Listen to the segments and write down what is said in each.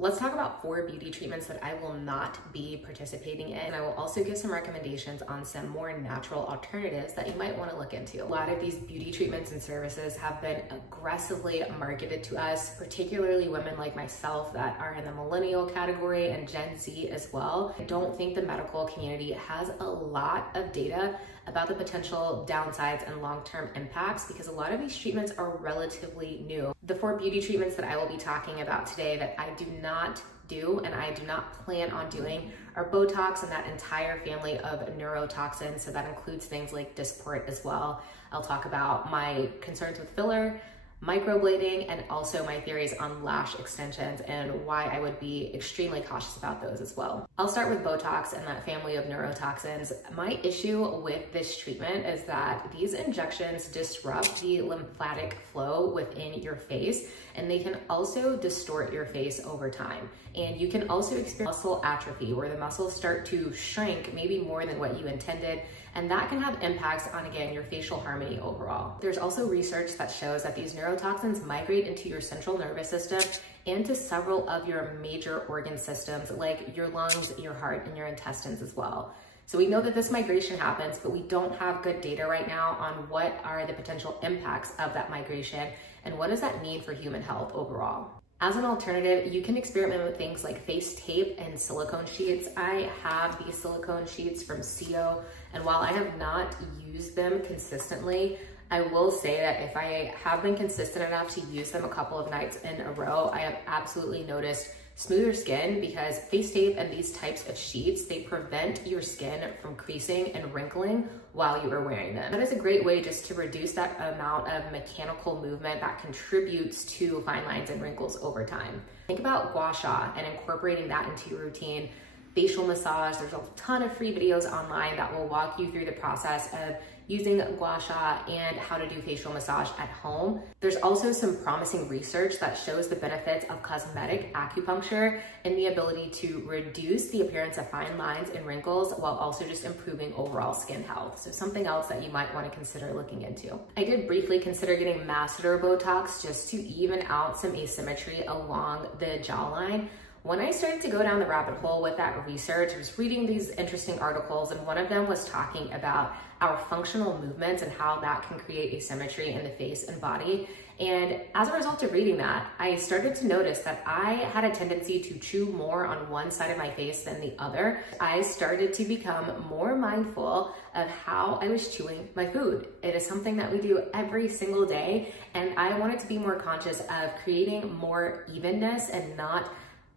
Let's talk about 4 beauty treatments that I will not be participating in. I will also give some recommendations on some more natural alternatives that you might want to look into. A lot of these beauty treatments and services have been aggressively marketed to us, particularly women like myself that are in the millennial category and Gen Z as well. I don't think the medical community has a lot of data about the potential downsides and long-term impacts because a lot of these treatments are relatively new. The 4 beauty treatments that I will be talking about today that I do not do and I do not plan on doing are Botox and that entire family of neurotoxins. So that includes things like Dysport as well. I'll talk about my concerns with filler, microblading, and also my theories on lash extensions and why I would be extremely cautious about those as well. I'll start with Botox and that family of neurotoxins. My issue with this treatment is that these injections disrupt the lymphatic flow within your face, and they can also distort your face over time. And you can also experience muscle atrophy where the muscles start to shrink maybe more than what you intended, and that can have impacts on, again, your facial harmony overall. There's also research that shows that these neurotoxins migrate into your central nervous system and to several of your major organ systems like your lungs, your heart, and your intestines as well. So we know that this migration happens, but we don't have good data right now on what are the potential impacts of that migration and what does that mean for human health overall. As an alternative, you can experiment with things like face tape and silicone sheets. I have these silicone sheets from CO, and while I have not used them consistently, I will say that if I have been consistent enough to use them a couple of nights in a row, I have absolutely noticed smoother skin because face tape and these types of sheets, they prevent your skin from creasing and wrinkling while you are wearing them. That is a great way just to reduce that amount of mechanical movement that contributes to fine lines and wrinkles over time. Think about gua sha and incorporating that into your routine. Facial massage, there's a ton of free videos online that will walk you through the process of using gua sha and how to do facial massage at home. There's also some promising research that shows the benefits of cosmetic acupuncture and the ability to reduce the appearance of fine lines and wrinkles while also just improving overall skin health. So something else that you might want to consider looking into. I did briefly consider getting masseter Botox just to even out some asymmetry along the jawline. When I started to go down the rabbit hole with that research, I was reading these interesting articles, and one of them was talking about our functional movements and how that can create asymmetry in the face and body. And as a result of reading that, I started to notice that I had a tendency to chew more on one side of my face than the other. I started to become more mindful of how I was chewing my food. It is something that we do every single day, and I wanted to be more conscious of creating more evenness and not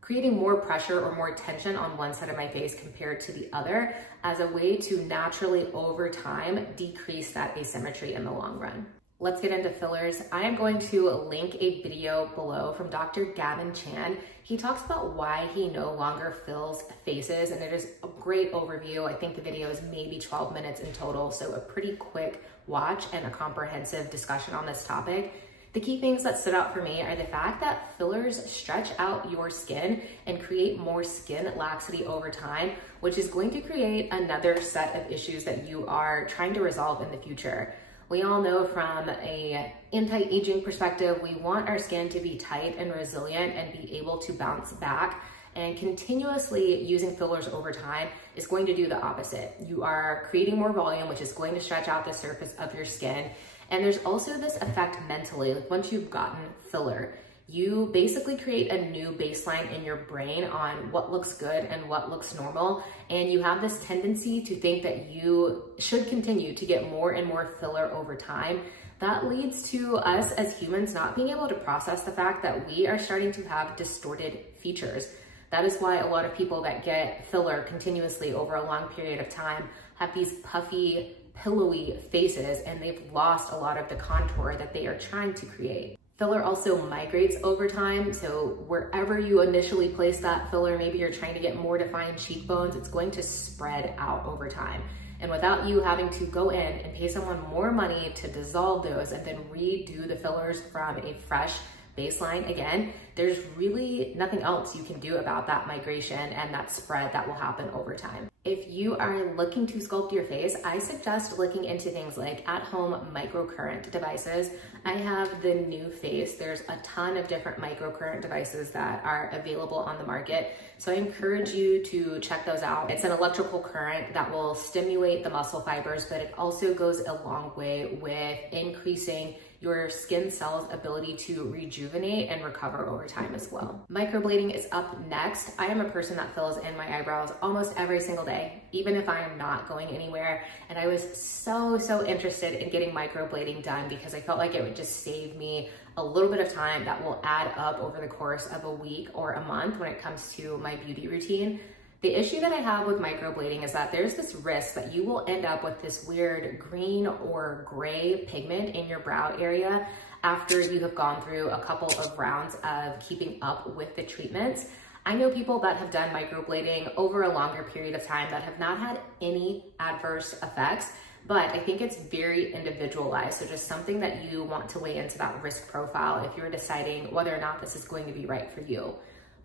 creating more pressure or more tension on one side of my face compared to the other as a way to naturally, over time, decrease that asymmetry in the long run. Let's get into fillers. I am going to link a video below from Dr. Gavin Chan. He talks about why he no longer fills faces, and it is a great overview. I think the video is maybe 12 minutes in total, so a pretty quick watch and a comprehensive discussion on this topic. The key things that stood out for me are the fact that fillers stretch out your skin and create more skin laxity over time, which is going to create another set of issues that you are trying to resolve in the future. We all know from an anti-aging perspective, we want our skin to be tight and resilient and be able to bounce back. And continuously using fillers over time is going to do the opposite. You are creating more volume, which is going to stretch out the surface of your skin. And there's also this effect mentally, like once you've gotten filler, you basically create a new baseline in your brain on what looks good and what looks normal. And you have this tendency to think that you should continue to get more and more filler over time. That leads to us as humans not being able to process the fact that we are starting to have distorted features. That is why a lot of people that get filler continuously over a long period of time have these puffy, pillowy faces, and they've lost a lot of the contour that they are trying to create. Filler also migrates over time, so wherever you initially place that filler, maybe you're trying to get more defined cheekbones, it's going to spread out over time. And without you having to go in and pay someone more money to dissolve those and then redo the fillers from a fresh baseline again, there's really nothing else you can do about that migration and that spread that will happen over time. If you are looking to sculpt your face, I suggest looking into things like at-home microcurrent devices. I have the new face. There's a ton of different microcurrent devices that are available on the market. So I encourage you to check those out. It's an electrical current that will stimulate the muscle fibers, but it also goes a long way with increasing your skin cells' ability to rejuvenate and recover over time as well. Microblading is up next. I am a person that fills in my eyebrows almost every single day, even if I am not going anywhere. And I was so interested in getting microblading done because I felt like it would just save me a little bit of time that will add up over the course of a week or a month when it comes to my beauty routine. The issue that I have with microblading is that there's this risk that you will end up with this weird green or gray pigment in your brow area after you have gone through a couple of rounds of keeping up with the treatments. I know people that have done microblading over a longer period of time that have not had any adverse effects, but I think it's very individualized. So just something that you want to weigh into that risk profile if you're deciding whether or not this is going to be right for you.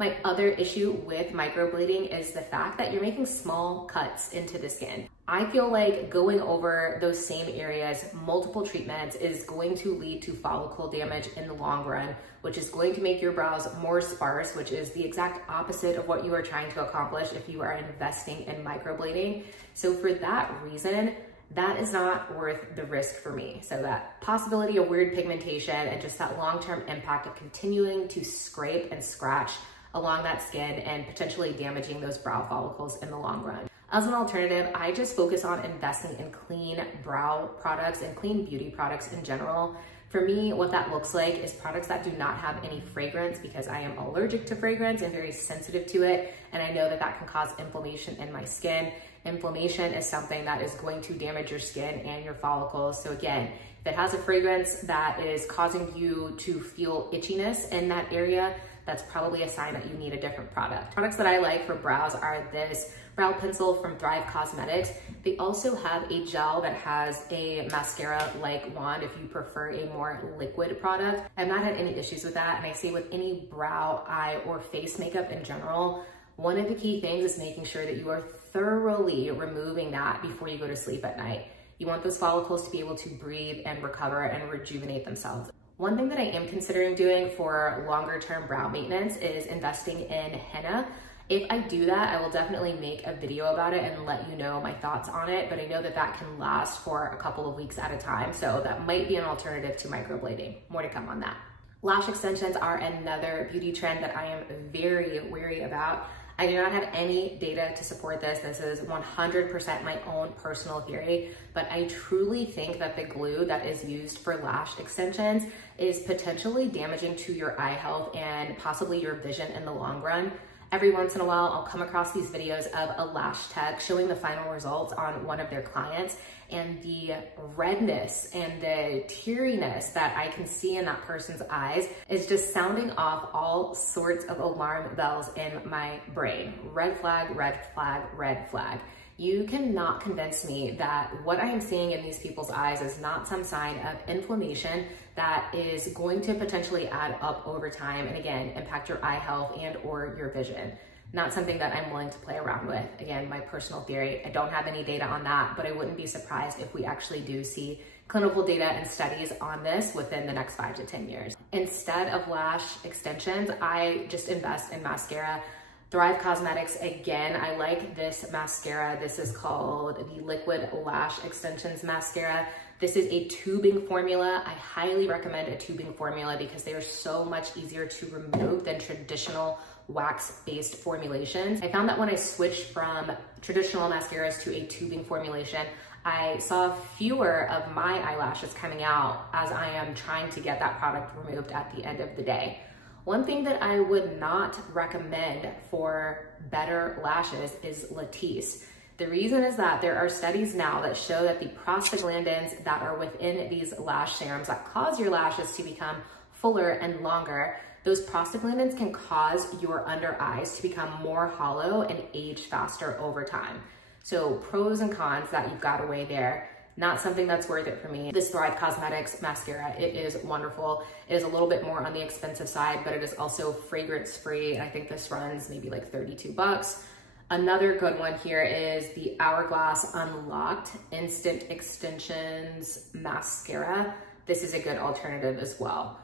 My other issue with microblading is the fact that you're making small cuts into the skin. I feel like going over those same areas, multiple treatments, is going to lead to follicle damage in the long run, which is going to make your brows more sparse, which is the exact opposite of what you are trying to accomplish if you are investing in microblading. So for that reason, that is not worth the risk for me. So that possibility of weird pigmentation and just that long-term impact of continuing to scrape and scratch along that skin and potentially damaging those brow follicles in the long run. As an alternative, I just focus on investing in clean brow products and clean beauty products in general. For me, what that looks like is products that do not have any fragrance because I am allergic to fragrance and very sensitive to it. And I know that that can cause inflammation in my skin. Inflammation is something that is going to damage your skin and your follicles. So again, if it has a fragrance that is causing you to feel itchiness in that area, that's probably a sign that you need a different product. Products that I like for brows are this brow pencil from Thrive Cosmetics. They also have a gel that has a mascara-like wand if you prefer a more liquid product. I've not had any issues with that, and I say with any brow, eye, or face makeup in general, one of the key things is making sure that you are thoroughly removing that before you go to sleep at night. You want those follicles to be able to breathe and recover and rejuvenate themselves. One thing that I am considering doing for longer term brow maintenance is investing in henna. If I do that, I will definitely make a video about it and let you know my thoughts on it, but I know that that can last for a couple of weeks at a time, so that might be an alternative to microblading. More to come on that. Lash extensions are another beauty trend that I am very wary about. I do not have any data to support this. This is 100% my own personal theory, but I truly think that the glue that is used for lash extensions is potentially damaging to your eye health and possibly your vision in the long run. Every once in a while, I'll come across these videos of a lash tech showing the final results on one of their clients, and the redness and the teariness that I can see in that person's eyes is just sounding off all sorts of alarm bells in my brain. Red flag, red flag, red flag. You cannot convince me that what I am seeing in these people's eyes is not some sign of inflammation that is going to potentially add up over time and again, impact your eye health and or your vision. Not something that I'm willing to play around with. Again, my personal theory. I don't have any data on that, but I wouldn't be surprised if we actually do see clinical data and studies on this within the next 5 to 10 years. Instead of lash extensions, I just invest in mascara. Thrive Cosmetics, again, I like this mascara. This is called the Liquid Lash Extensions Mascara. This is a tubing formula. I highly recommend a tubing formula because they are so much easier to remove than traditional wax-based formulations. I found that when I switched from traditional mascaras to a tubing formulation, I saw fewer of my eyelashes coming out as I am trying to get that product removed at the end of the day. One thing that I would not recommend for better lashes is Latisse. The reason is that there are studies now that show that the prostaglandins that are within these lash serums that cause your lashes to become fuller and longer, those prostaglandins can cause your under eyes to become more hollow and age faster over time. So pros and cons that you've got to weigh there. Not something that's worth it for me. This Thrive Cosmetics mascara, it is wonderful. It is a little bit more on the expensive side, but it is also fragrance free. And I think this runs maybe like 32 bucks. Another good one here is the Hourglass Unlocked Instant Extensions Mascara. This is a good alternative as well.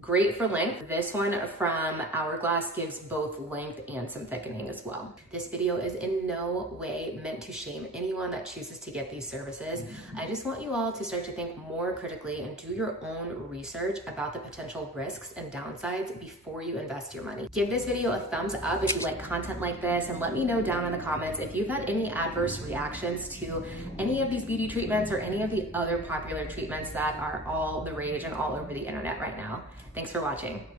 Great for length. This one from Hourglass gives both length and some thickening as well. This video is in no way meant to shame anyone that chooses to get these services. I just want you all to start to think more critically and do your own research about the potential risks and downsides before you invest your money. Give this video a thumbs up if you like content like this, and let me know down in the comments if you've had any adverse reactions to any of these beauty treatments or any of the other popular treatments that are all the rage and all over the internet right now. Thanks for watching.